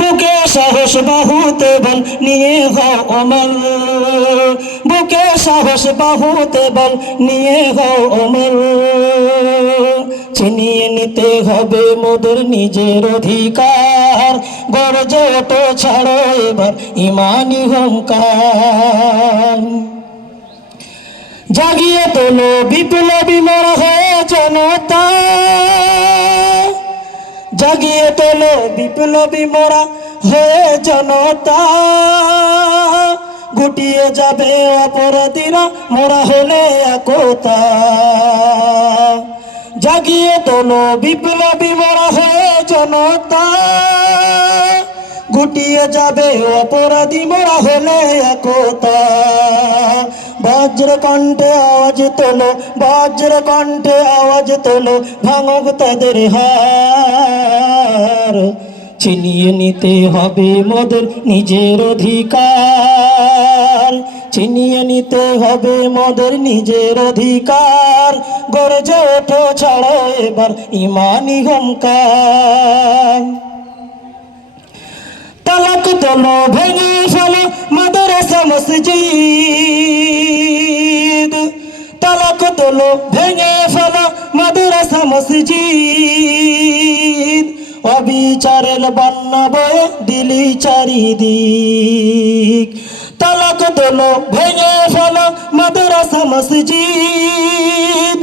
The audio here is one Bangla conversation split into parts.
বুকে সাহস বাহুতে বল, নিয়ে হও অমল। বুকে সাহস বাহুতে বল, নিয়ে হও অমল। চিনিয়ে নিতে হবে মোদের নিজের অধিকার। গরজে ওটো ছাড়ো এবার ইমানি হংকার জাগিয়ে তোলো বিপ্লবী মরা হয়ে জনতা জাগিয়ে তোলো বিপ্লবী মরা হয়ে জনতা। গুটিয়ে যাবে অপরাধীরা মোরা হলে একতা। জাগিয়ে তোলো বিপ্লবী মরা হয়ে জনতা। গুটিয়ে যাবে অপরাধী মোরা হলে একতা। বজ্র কণ্ঠে আওয়াজ তোলো বজ্র কণ্ঠে আওয়াজ তোলো, ভাঙক তাদের হার। ছিনিয়ে নিতে হবে মোদের নিজের অধিকার। ছিনিয়ে নিতে হবে মোদের নিজের অধিকার। গরজে ওঠো, ছাড়ো এবার ইমানি হুঙ্কার। তালাক তোলো, ভেঙে ফেলো মাদ্রাসা, মসজিদ মাদ্রাসা মসজিদ, অবিচারের বন্যা বয়ে দিলি চারিদিক। তালাক তোলো ভেঙে ফেলো মাদ্রাসা মসজিদ,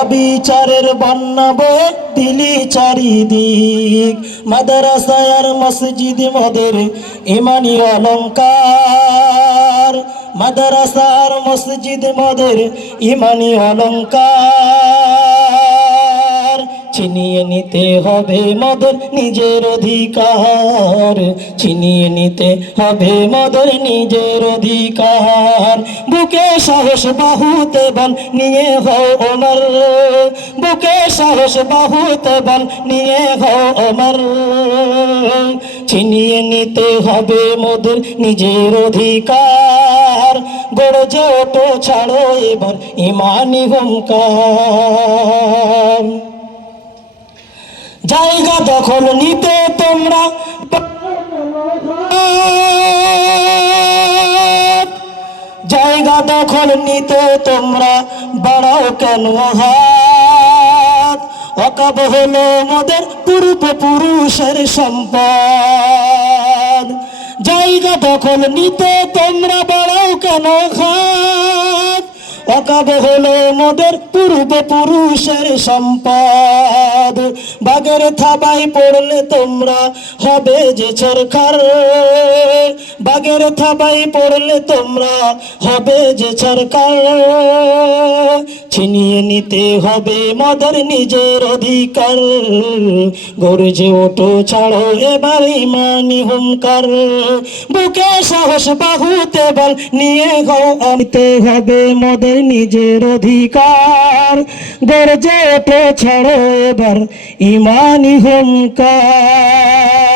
অবিচারের বন্যা বয়ে দিলি চারিদিক। মাদ্রাসায় আর মসজিদ মদের ইমানি অলঙ্কার। মাদ্রাসার মসজিদ মদের ইমানি অলঙ্কার। চিনিয়ে নিতে হবে মদের নিজের অধিকার। চিনিয়ে নিতে হবে মদের নিজের অধিকার। বুকে সাহস বাহুতে বল নিয়ে হও অমর। বুকে সাহস বাহুতে বল নিয়ে হও অমর। ছিনিয়ে নিতে হবে মোদের নিজের অধিকার। গড়ে ওটো ছাড়ো এবার ইমানি হুঙ্কার। জায়গা দখল নিতে তোমরা জায়গা দখল নিতে তোমরা বাড়াও কেন হাত অকাব হলো মোদের পূর্বপুরুষের সম্পদ। জায়গা দখল নিতে তোমরা বাড়াও কেন হাত অকাব হলো মোদের পূর্বপুরুষের সম্পদ। বাগের থাবাই পড়লে তোমরা হবে যে সরকার বাগের থাবাই পড়লে তোমরা হবে যে সরকার ছিনিয়ে নিতে হবে মদের নিজের অধিকার। গর্জে ওটো ছাড়ো এবার ইমানি হুঙ্কার। বুকে সাহস বাহুতে বল নিয়ে গো, আনতে হবে মদের নিজের অধিকার গর্জে পেছড়ে ছাড়ো এবার ইমানি হুঙ্কার।